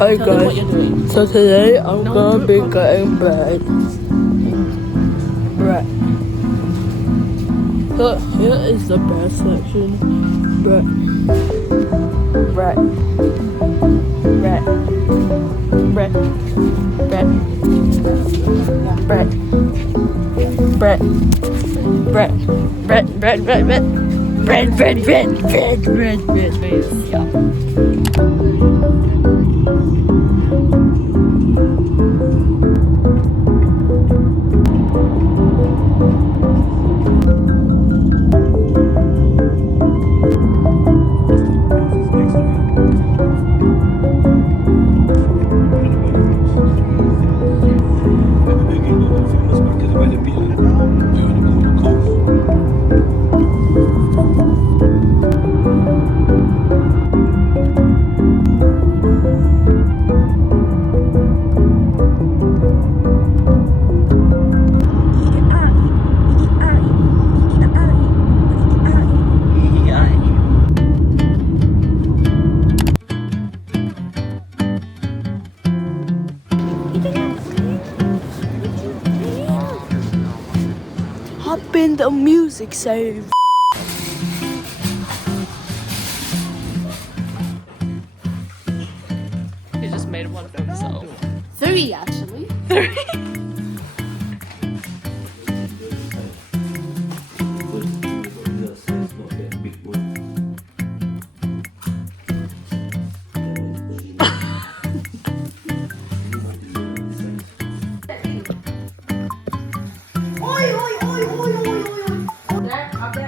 Hi Tell them what you're guys, doing. so today I'm No, gonna do it be properly. getting bread. So here is the bread section. Bread. Bread. Bread. Bread. Bread. Bread. Bread. Bread. Bread. Bread. Bread. Bread. Bread. Bread. Bread. Bread. Bread. Bread. Yeah. Hop in the music save. He just made one for himself. 3 actually.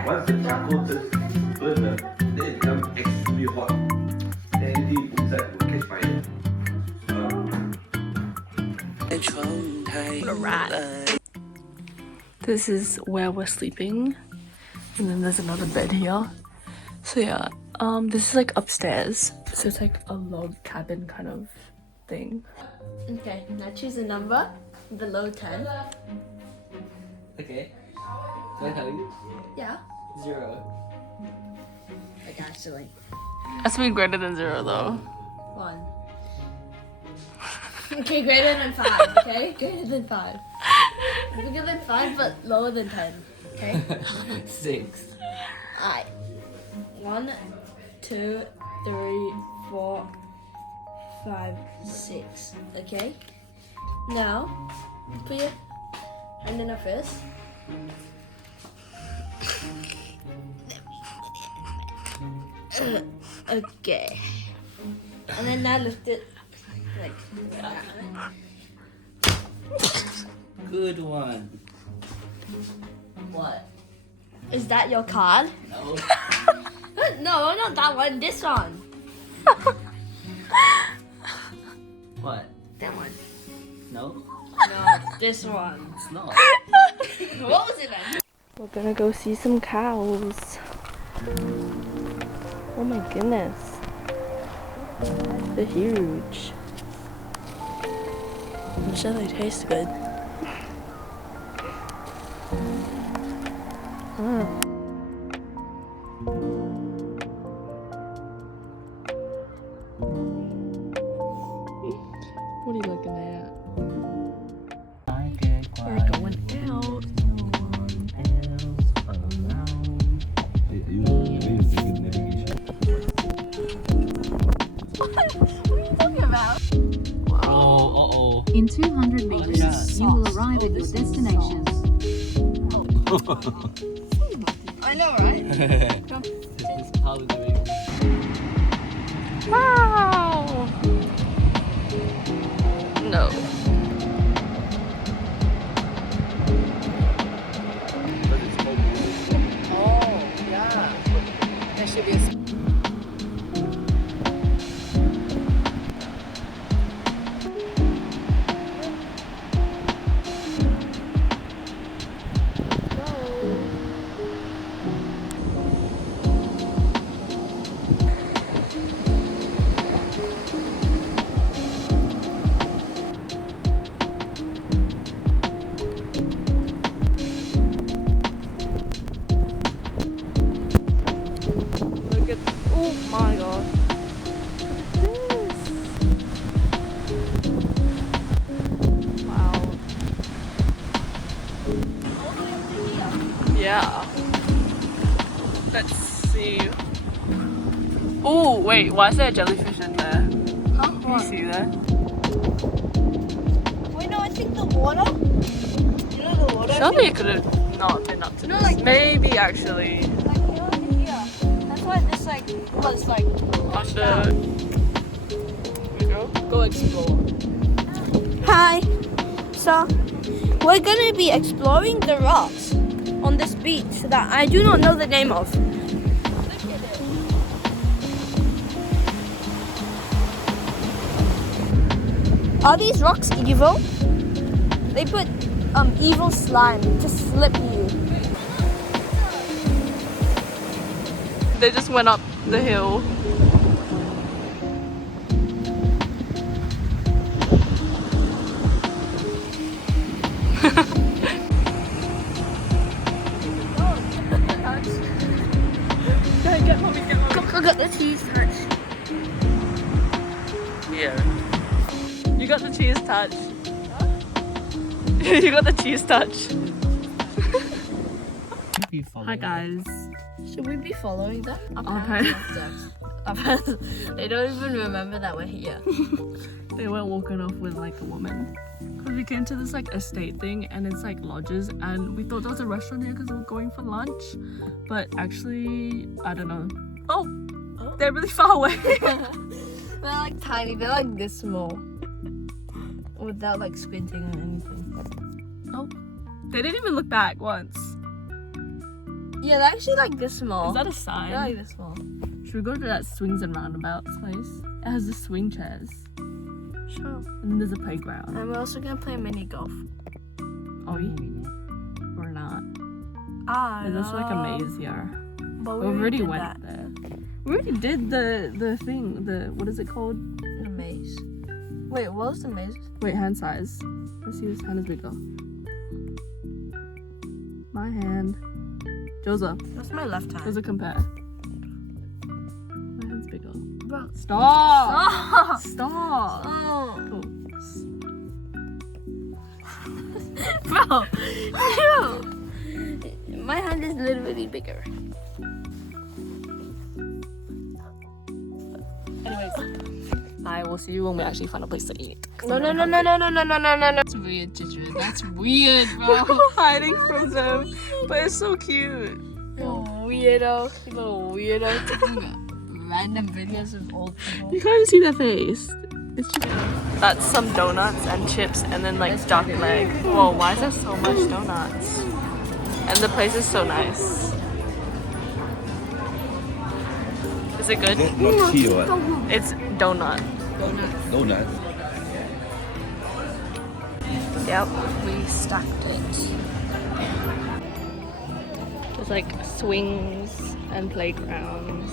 Once the charcoal turns burner, then it becomes extremely hot. Anything inside will catch fire. What a rat. This is where we're sleeping. And then there's another bed here. So yeah, this is like upstairs. So it's like a log cabin kind of thing. Okay, now choose a number below 10. Okay. Can I tell you? Yeah. 0. Like actually. Has to be greater than 0 though. 1. Okay, greater than 5, okay? Greater than 5. Bigger than 5 but lower than 10. Okay? 6. Alright. 1, 2, 3, 4, 5, 6. Okay? Now, put your hand in a fist. Okay. And then now lift it like that. Good one. What? Is that your card? No. No, not that one. This one. What? That one. No? No, this one. It's not. What was it then? We're gonna go see some cows. Oh my goodness. They're huge. I'm sure they taste good. What are you looking at? We're going out. Oh, In 200 meters, you will arrive at your destination. I know, right? This is how we're doing. Wow! No. Oh, yeah. There should be a see you. Oh, wait, why is there a jellyfish in there? Huh? Can you see that? Wait, no, I think the water. You know the water? Surely it could have not been up to No, this. like- Maybe actually. Like here and here. That's why this like was like washed out. Under. We go? Go explore. Hi. So we're gonna be exploring the rocks on this beach that I do not know the name of. Are these rocks evil? They put evil slime to slip you. They just went up the hill. I got the cheese touch. Yeah. You got the cheese touch. You got the cheese touch. Hi guys. Should we be following them? Okay. They don't even remember that we're here. They were walking off with like a woman. Cause we came to this like estate thing and it's like lodges and we thought there was a restaurant here because we were going for lunch. But actually, I don't know. Oh, they're really far away. They're like tiny. They're like this small. Without like squinting or anything. Oh, they didn't even look back once. Yeah, they're actually like this small. Is that a They're sign? like this small. Should we go to that swings and roundabouts place? It has the swing chairs. Sure. And there's a playground. And we're also gonna play mini golf. Are we? Or not? Ah, Is this like a maze here? But We already did went that. there. We already did the thing. The what is it called? The maze. Wait, what was the maze? Wait, hand size. Let's see whose hand is bigger. My hand. Joseph, That's my left does hand. it compare? My hand's bigger. Bro. Stop! Stop! Oh. Cool. Bro. No. My hand is literally bigger. Anyways, I will see you when we actually find a place to eat. No. That's weird, Gigi. That's weird, bro. Hiding from them. But it's so cute. Weirdo. You little weirdo. Taking random videos of old people. You can't even see their face. It's just... That's some donuts and chips and then like duck leg. Whoa, why is there so much donuts? And the place is so nice. Is it good? Not tea or what? It's donut. Donut. Yep, we stacked it. There's like swings and playgrounds.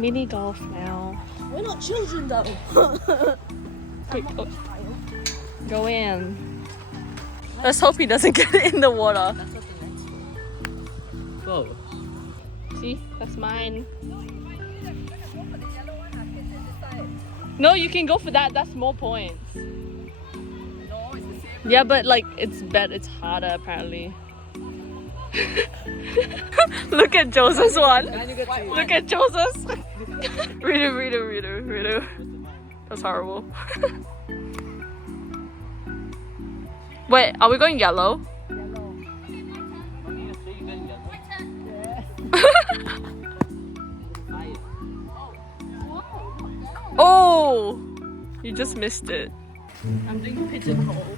Mini golf now. We're not children though. Okay, go in. Let's hope he doesn't get in the water. Whoa. See, that's mine. No, you can go for that. That's more points. Yeah, but like it's harder apparently. Look at Joseph's one. Look at Joseph's. Redo. That's horrible. Wait, are we going yellow? Oh! You just missed it. I'm doing pigeonhole.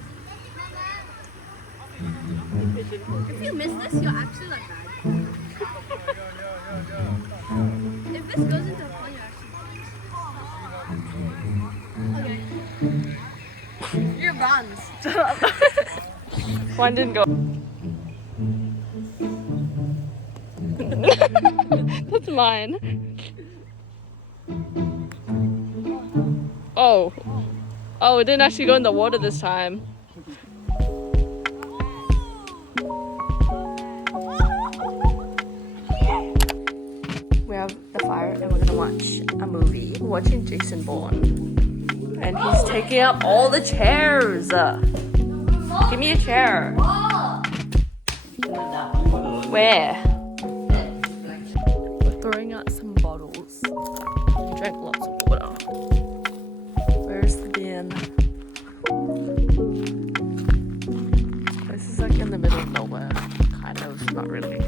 If you miss this, you're actually like bad. If this goes into a pond, you're actually okay. Your buns. One didn't go. That's mine. Oh. Oh, it didn't actually go in the water this time. We have the fire and we're gonna watch a movie. We're watching Jason Bourne. And he's taking up all the chairs. Give me a chair. Where? We're throwing out some bottles. We drank lots of water. Where's the bin? This is like in the middle of nowhere. Kind of, not really.